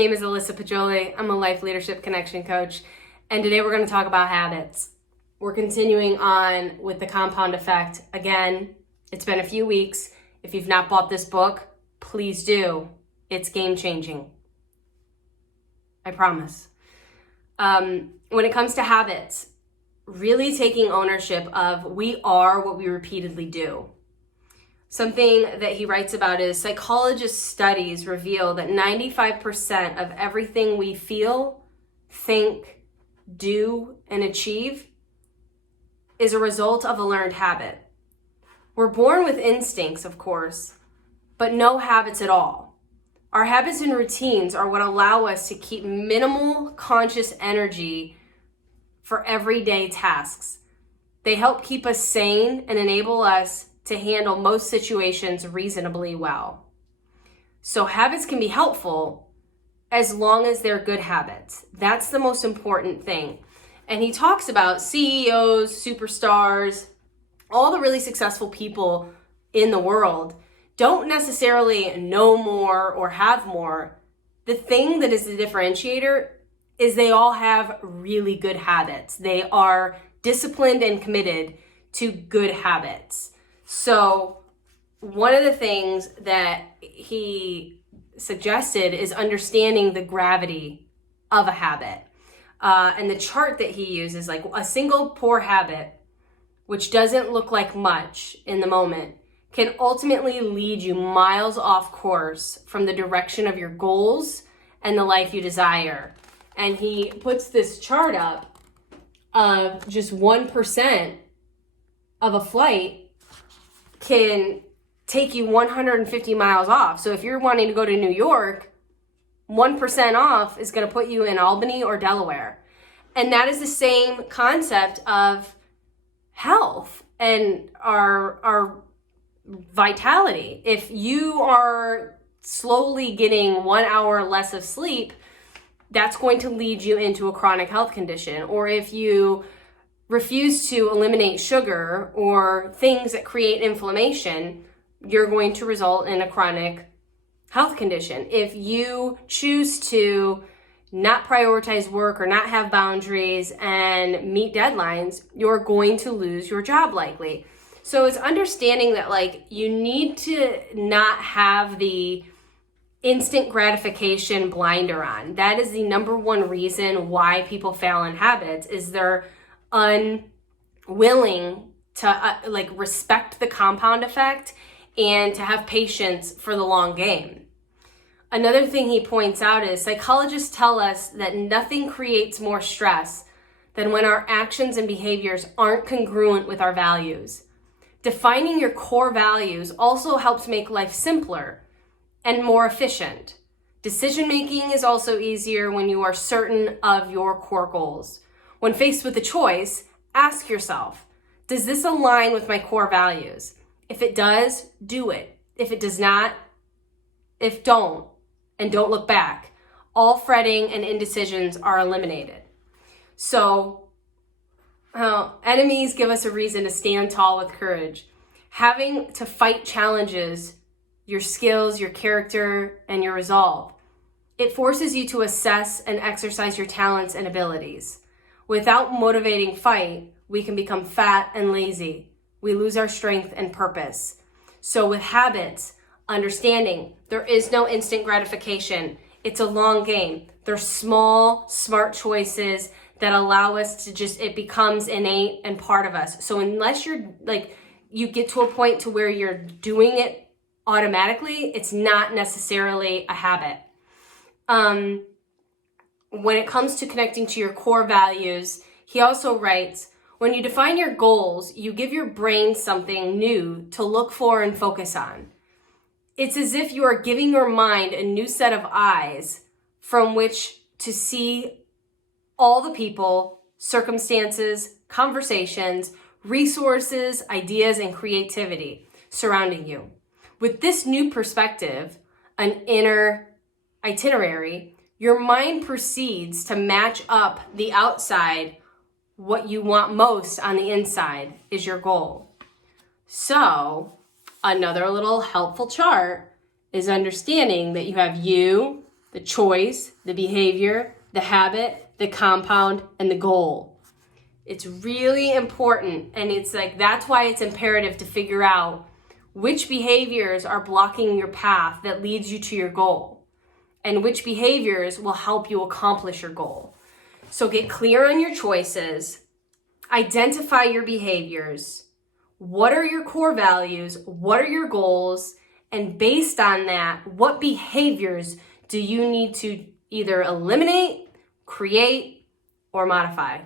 name is Alyssa Pajoli. I'm a life leadership connection coach, and today we're going to talk about habits. We're continuing on with the compound effect. Again, it's been a few weeks. If you've not bought this book, please do. It's game-changing. I promise. When it comes to habits, really taking ownership of we are what we repeatedly do. Something that he writes about is psychologist studies reveal that 95% of everything we feel, think, do, and achieve is a result of a learned habit. We're born with instincts, of course, but no habits at all. Our habits and routines are what allow us to keep minimal conscious energy for everyday tasks. They help keep us sane and enable us to handle most situations reasonably well. So habits can be helpful as long as they're good habits. That's the most important thing. And he talks about CEOs, superstars, all the really successful people in the world don't necessarily know more or have more. The thing that is the differentiator is they all have really good habits. They are disciplined and committed to good habits. So one of the things that he suggested is understanding the gravity of a habit. And the chart that he uses, like a single poor habit, which doesn't look like much in the moment, can ultimately lead you miles off course from the direction of your goals and the life you desire. And he puts this chart up of just 1% of a flight can take you 150 miles off. So if you're wanting to go to New York, 1% off is going to put you in Albany or Delaware. And that is the same concept of health and our vitality. If you are slowly getting 1 hour less of sleep, that's going to lead you into a chronic health condition. Or if you refuse to eliminate sugar or things that create inflammation, you're going to result in a chronic health condition. If you choose to not prioritize work or not have boundaries and meet deadlines, you're going to lose your job likely. So it's understanding that you need to not have the instant gratification blinder on. That is the number one reason why people fail in habits, is they're unwilling to respect the compound effect and to have patience for the long game. Another thing he points out is psychologists tell us that nothing creates more stress than when our actions and behaviors aren't congruent with our values. Defining your core values also helps make life simpler and more efficient. Decision-making is also easier when you are certain of your core goals. When faced with a choice, ask yourself, does this align with my core values? If it does, do it. If it does not, don't look back. All fretting and indecisions are eliminated. So, enemies give us a reason to stand tall with courage. Having to fight challenges your skills, your character, and your resolve. It forces you to assess and exercise your talents and abilities. Without motivating fight, we can become fat and lazy. We lose our strength and purpose. So with habits, understanding there is no instant gratification. It's a long game. They're small, smart choices that allow us to it becomes innate and part of us. So unless you get to a point to where you're doing it automatically, it's not necessarily a habit. When it comes to connecting to your core values, he also writes, when you define your goals, you give your brain something new to look for and focus on. It's as if you are giving your mind a new set of eyes from which to see all the people, circumstances, conversations, resources, ideas, and creativity surrounding you. With this new perspective, an inner itinerary, your mind proceeds to match up the outside. What you want most on the inside is your goal. So another little helpful chart is understanding that you have you, the choice, the behavior, the habit, the compound, and the goal. It's really important, and it's like that's why it's imperative to figure out which behaviors are blocking your path that leads you to your goal, and which behaviors will help you accomplish your goal. So get clear on your choices, identify your behaviors, what are your core values, what are your goals, and based on that, what behaviors do you need to either eliminate, create, or modify?